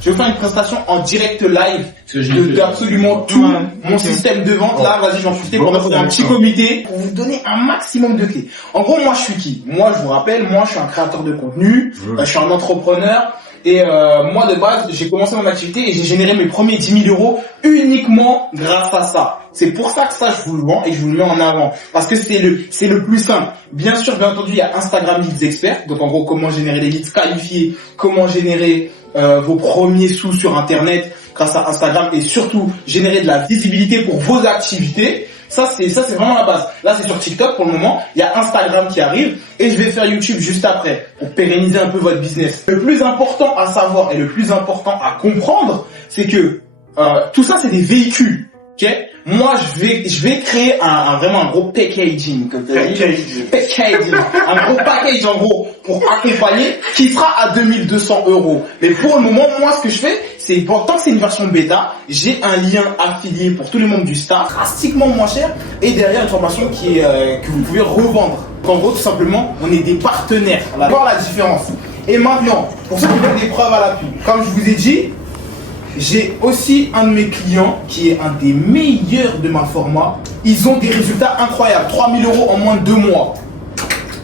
Je vais faire une prestation en direct live de absolument tout mon système de vente. Là, vas-y, j'en profite pour mettre un petit comité pour vous donner un maximum de clés. En gros, moi, je suis qui? Moi, je vous rappelle, moi, je suis un créateur de contenu, je suis un entrepreneur. Et moi de base, j'ai commencé mon activité et j'ai généré mes premiers 10 000 euros uniquement grâce à ça. C'est pour ça que ça, je vous le vends et je vous le mets en avant. Parce que c'est le plus simple. Bien sûr, bien entendu, il y a Instagram Leads Expert. Donc en gros, comment générer des leads qualifiés, comment générer vos premiers sous sur Internet grâce à Instagram et surtout générer de la visibilité pour vos activités. Ça c'est vraiment la base. Là c'est sur TikTok pour le moment, il y a Instagram qui arrive et je vais faire YouTube juste après pour pérenniser un peu votre business. Le plus important à savoir et le plus important à comprendre, c'est que tout ça c'est des véhicules. OK? Moi je vais créer vraiment un gros packaging, un gros package en gros pour accompagner qui sera à 2200 €. Mais pour le moment, moi ce que je fais, c'est tant que c'est une version bêta, j'ai un lien affilié pour tous les membres du staff, drastiquement moins cher, et derrière une formation qui est que vous pouvez revendre. En gros, tout simplement, on est des partenaires. On va voir la différence. Et maintenant, pour ceux qui veulent des preuves à l'appui, comme je vous ai dit, j'ai aussi un de mes clients qui est un des meilleurs de ma format. Ils ont des résultats incroyables. 3 000 € en moins de 2 mois.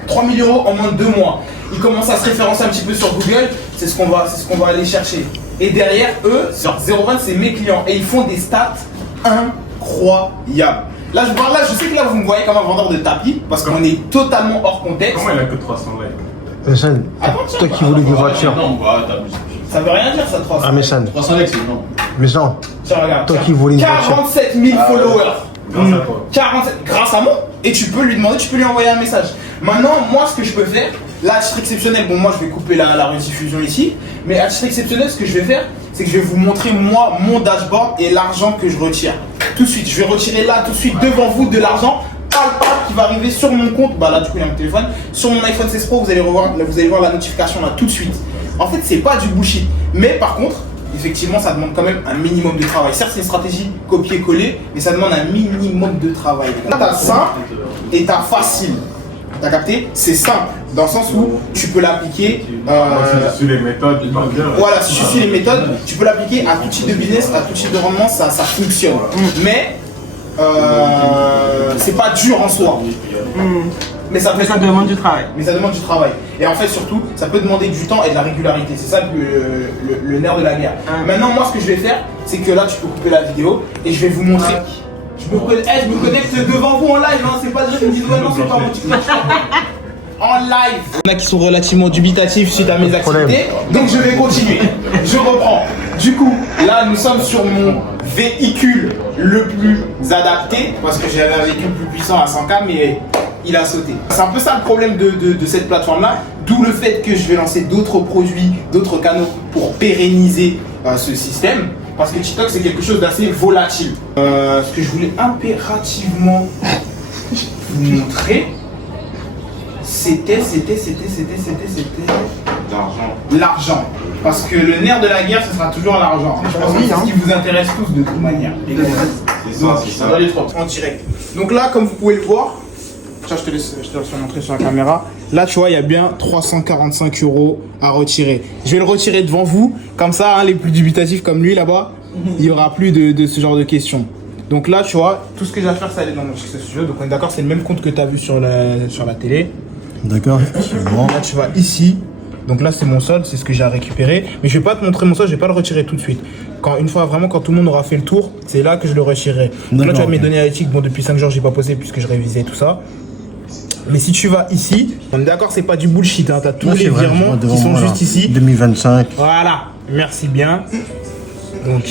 3 000 € en moins de 2 mois. Ils commencent à se référencer un petit peu sur Google. C'est ce qu'on va aller chercher. Et derrière eux, sur 020, c'est mes clients. Et ils font des stats incroyables. Là, je sais que là, vous me voyez comme un vendeur de tapis. Parce qu'on est totalement hors contexte. Comment il a que 300 likes? Meshan, c'est toi qui voulais des voitures. Non, bah, ça veut rien dire ça, 300. Ah, Meshan. 300 likes, c'est non. Meshan, tiens, regarde. Toi qui voulais une voiture. 47 000 followers. Grâce à toi. 47, grâce à moi. Et tu peux lui demander, tu peux lui envoyer un message. Maintenant, moi, ce que je peux faire, là, à titre exceptionnel, bon, moi, je vais couper la rediffusion ici. Mais à titre exceptionnel, ce que je vais faire, c'est que je vais vous montrer, moi, mon dashboard et l'argent que je retire. Tout de suite, je vais retirer là, tout de suite, devant vous, de l'argent qui va arriver sur mon compte. Bah là, du coup, il y a mon téléphone. Sur mon iPhone 16 Pro, vous allez voir la notification là, tout de suite. En fait, c'est pas du bullshit. Mais par contre, effectivement, ça demande quand même un minimum de travail. Certes, c'est une stratégie copier-coller, mais ça demande un minimum de travail. Là, t'as simple et t'as facile. T'as capté? C'est simple, dans le sens où tu peux l'appliquer. Si tu suis les méthodes, voilà, si tu suis les méthodes, tu peux l'appliquer à tout type de business, à tout type de rendement, ça fonctionne. Mais c'est pas dur en soi. Mais ça demande du travail. Mais ça demande du travail. Et en fait, surtout, ça peut demander du temps et de la régularité. C'est ça le nerf de la guerre. Maintenant, moi, ce que je vais faire, c'est que là, tu peux couper la vidéo et je vais vous montrer. Je me connecte devant vous en live, hein. C'est pas dire que je me dis, ouais, non, c'est pas mon TikTok. En live. Il y en a qui sont relativement dubitatifs suite à mes activités. Donc, je vais continuer. Je reprends. Du coup, là, nous sommes sur mon véhicule le plus adapté. Parce que j'avais un véhicule plus puissant à 100K, mais il a sauté. C'est un peu ça le problème de cette plateforme-là. D'où le fait que je vais lancer d'autres produits, d'autres canaux pour pérenniser ce système. Parce que TikTok, c'est quelque chose d'assez volatile. Ce que je voulais impérativement vous montrer, c'était l'argent. Parce que le nerf de la guerre, ce sera toujours l'argent. Je pense que c'est ce qui vous intéresse tous de toute manière. C'est ça. En direct. Donc là, comme vous pouvez le voir, je te laisse montrer sur la caméra. Là, tu vois, il y a bien 345 € à retirer. Je vais le retirer devant vous. Comme ça, hein, les plus dubitatifs comme lui là-bas, il n'y aura plus de ce genre de questions. Donc là, tu vois, tout ce que j'ai à faire, c'est aller dans mon studio. Donc on est d'accord, c'est le même compte que tu as vu sur la télé. D'accord. Bon. Là, tu vas ici. Donc là, c'est mon solde, c'est ce que j'ai à récupérer. Mais je vais pas te montrer mon solde, je vais pas le retirer tout de suite. Quand tout le monde aura fait le tour, c'est là que je le retirerai. Donc là, tu as mes données analytiques. Bon, depuis 5 jours, j'ai pas posé puisque je révisais tout ça. Mais si tu vas ici, on est d'accord, c'est pas du bullshit, hein. Tu as tous les virements qui sont juste ici. 2025. Voilà, merci bien. Donc,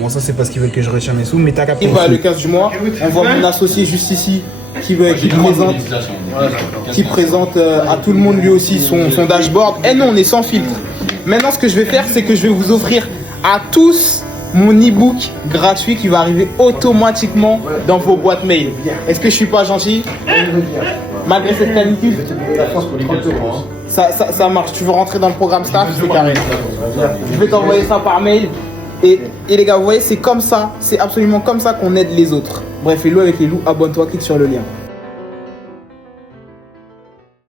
bon, ça c'est parce qu'ils veulent que je retire mes sous, mais t'as capté. Le 15 du mois, on voit mon associé juste ici qui présente à tout le monde lui aussi son dashboard. Et non, on est sans filtre. Maintenant, ce que je vais faire, c'est que je vais vous offrir à tous mon e-book gratuit qui va arriver automatiquement dans vos boîtes mail. Est-ce que je suis pas gentil? Malgré cette canicule, ça marche. Tu veux rentrer dans le programme staff, c'est carré. Je vais t'envoyer ça par mail. Et les gars, vous voyez, c'est comme ça, c'est absolument comme ça qu'on aide les autres. Bref, hello avec les loups, abonne-toi, clique sur le lien.